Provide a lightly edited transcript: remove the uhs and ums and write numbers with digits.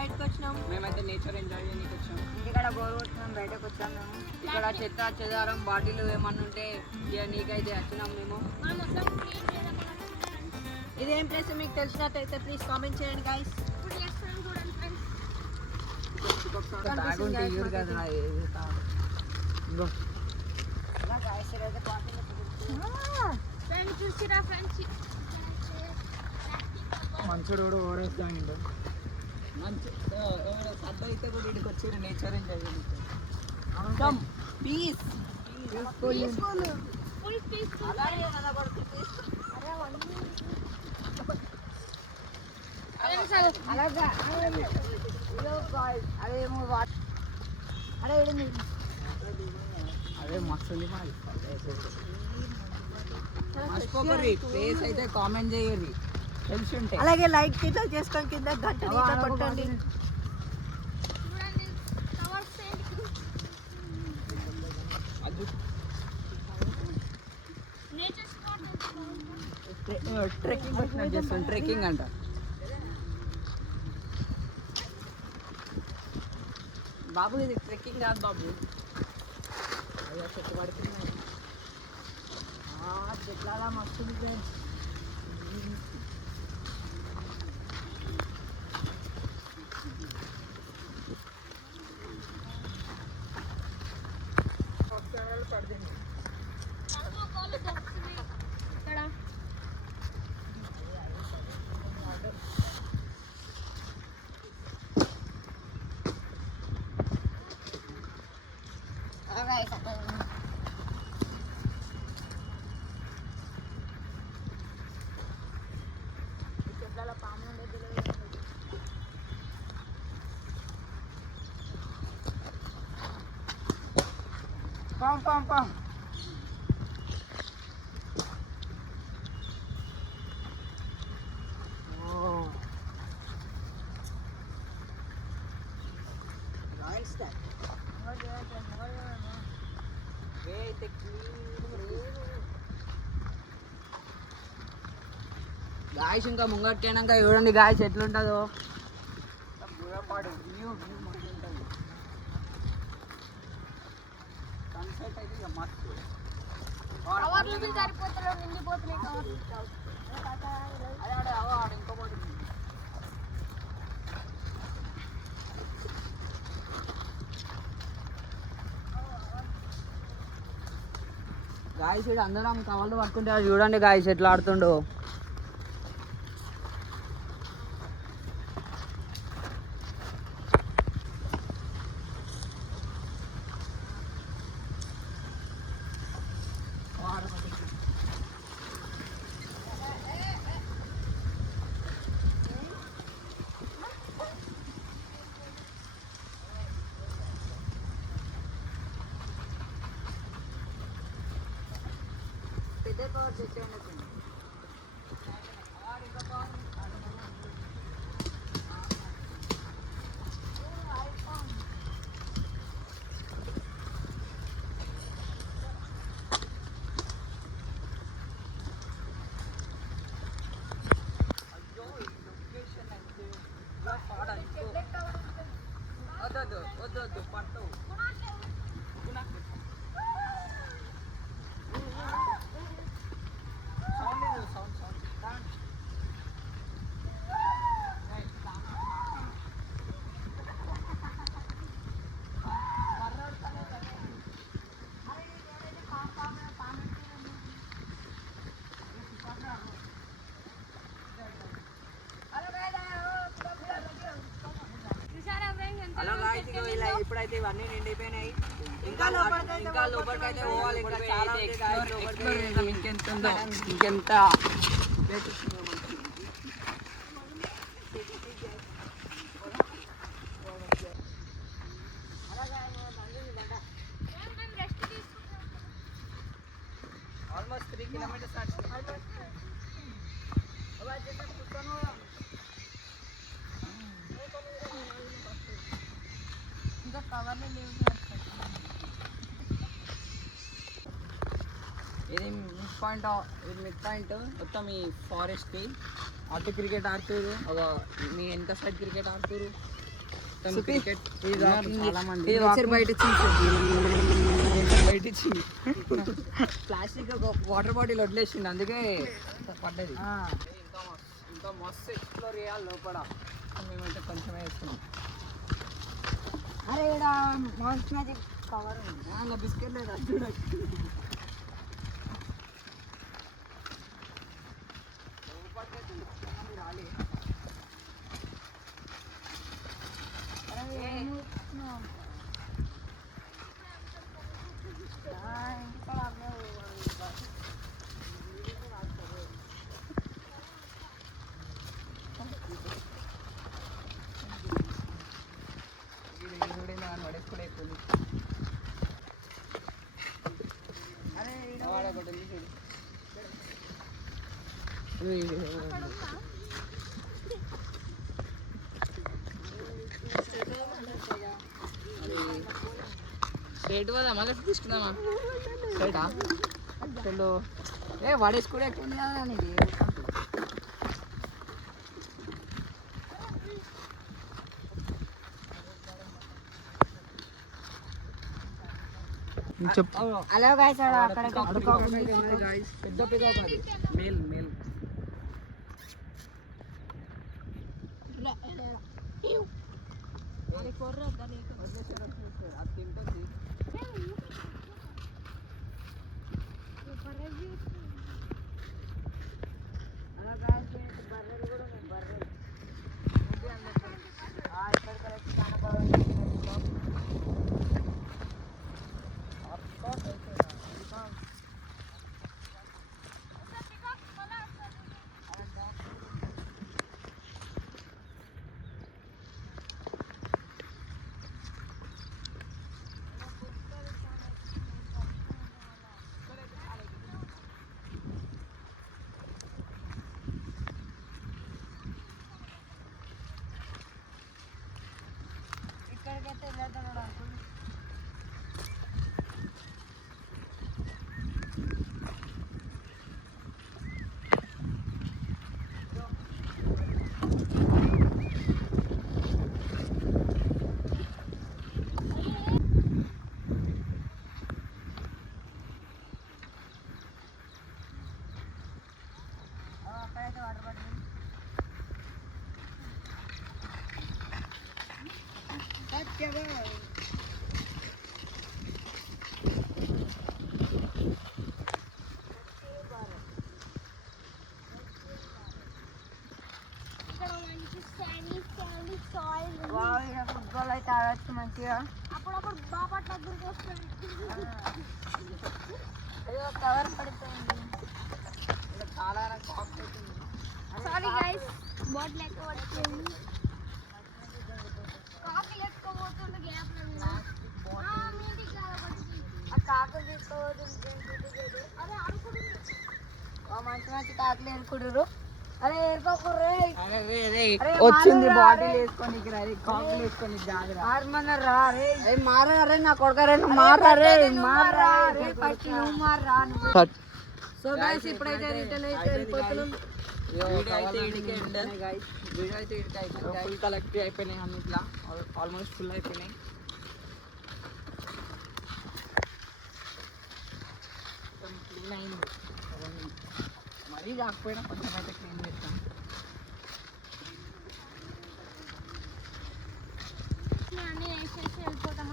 బయటకు వచ్చినాం. మేమైతే నేచర్ ఎంజాయ్ చేయడానికి వచ్చాం. ఇక్కడ బోర్ కొట్టినాం, బయటకు వచ్చాం మేము. ఇక్కడ చెత్త చెదారం బాటిల్ ఏమన్నా ఉంటే ఇక నీకైతే వచ్చినాం మేము. ఇదేం ప్లేస్ మీకు తెలిసినట్టయితే ప్లీజ్ కామెంట్ చేయండి గైస్. మంచుడు కూడా ఓరేస్తాడు. మంచి సద్ద అయితే కూడా ఇక్కడికి వచ్చి నేచర్ ఎంజాయ్ చేయాలి. పీస్ అదే మస్తు ఉంది. మర్చిపోకర్రి, ప్లేస్ అయితే కామెంట్ చేయర్రి తెలిసి ఉంటే. అలాగే లైక్ కింద చేసుకొని కింద గంట కొట్టండి. ట్రెక్కింగ్ వచ్చినట్టు చేస్తాం. ట్రెక్కింగ్ అంట. బాబు ఇది ట్రెక్కింగ్ కాదు బాబు. అయ్యో చెట్టు పడుతున్నాయి. చెట్ల మస్తు పడుతుంది. Pam. Oh. Nice that. Guys ఇంకా ముంగట్టినాక చూడండి గాయస్ ఎట్లుంటుందో. సన్సెట్ అయితే ఇక మస్తు. గాయస్ ఇక్కడ అందరం కవర్లు పట్టుకుంటే చూడండి గాయస్ ఎట్లా ఆడుతుండో. వద్దు పట్టు. ఇప్పుడైతే ఇవన్నీ నిండిపోయినాయి. ఇంకా లోపలికైతే పోవాలి. ఇంకా చాలా ఇంకెంత ఉందో ఇంకెంత. ఆల్మోస్ట్ 3 కిలోమీటర్స్ ఇంకా కవర్లు లేవు. ఇది మిడ్ పాయింట్ మొత్తం ఈ ఫారెస్ట్కి. అటు క్రికెట్ ఆడుతురు, ఒక మీ ఎంత సైడ్ క్రికెట్ ఆడుతురు, మొత్తం సుఖీ. క్రికెట్ చాలా మంది నేచర్ బయట బయట ఇచ్చింది ప్లాస్టిక్ వాటర్ బాటిల్ వదిలేసిండు అందుకే పడ్డది ఇంకా మస్తు ఎక్స్ప్లోర్ చేయాలి లోపల మేమైతే కొంచెమే వేస్తున్నాం అరే ఇక్కడ మౌంట్ మ్యాజిక్ కవర్ ఉంది అలా బిస్కెట్ లేదా చూడచ్చు స్ట్రైట్ పోదా మళ్ళీ తీసుకుందామా స్ట్రైటా చలో ఏ వాడేసుకుంటే ఎక్కువ ఉంది కదా నీది చెప్పు హలో గైస్ అక్కడ పెద్ద పెద్ద మేల్ మేల్ అది తింటుంది హలో గైస్ బర్రెలు కూడా ఉన్నాయి బర్రెలు ఇక్కడ కరెక్ట్ కనపడాలి ఇక్కడికైతే వెళ్ళేద్దాం అనుకుంటున్నాను అక్కడైతే వాటర్ బాటిల్ ఫుట్బాల్ అయితే ఆడచ్చు మంచిగా అప్పుడప్పుడు బాపట్ల గురికి వస్తుంది ఏదో కవర్ పడిపోయింది ఇక్కడ చాలా కాక్ అవుతుంది సారీ గైస్ బాటిల్ ఎక్కువ వచ్చింది కాఫీ ఎక్కువ పోతుంది గ్యాప్ ఆ కాకులు తీసుకోవద్దు అదే అనుకుంటుంది మంచి మంచి కాకులు ఏరుకుడురు అరే ఏరుకోకుర్రే వచ్చింది బాటిల్ వేసుకొని కాకులు వేసుకొని జాగ్రత్త మారమన్నారా రే మారా నా కొడుకరే నువ్వు మారా రే మారా రే ఫస్ట్ నువ్వు మారా సో గైస్ ఇప్పుడైతే రిటర్న్ అయితే వెళ్ళిపోతున్నాం వీడియో అయితే ఇడికే ఉండే వీడియో అయితే ఇడికే అయిపోయింది ఫుల్ కలెక్ట్ అయిపోయినాయి అన్నిట్లా ఆల్మోస్ట్ ఫుల్ అయిపోయినాయి క్లీన్ అయింది మరీ కాకపోయినా కొంచెం అయితే క్లీన్ చేస్తాం అన్నీ వేసేసి వెళ్ళిపోతాం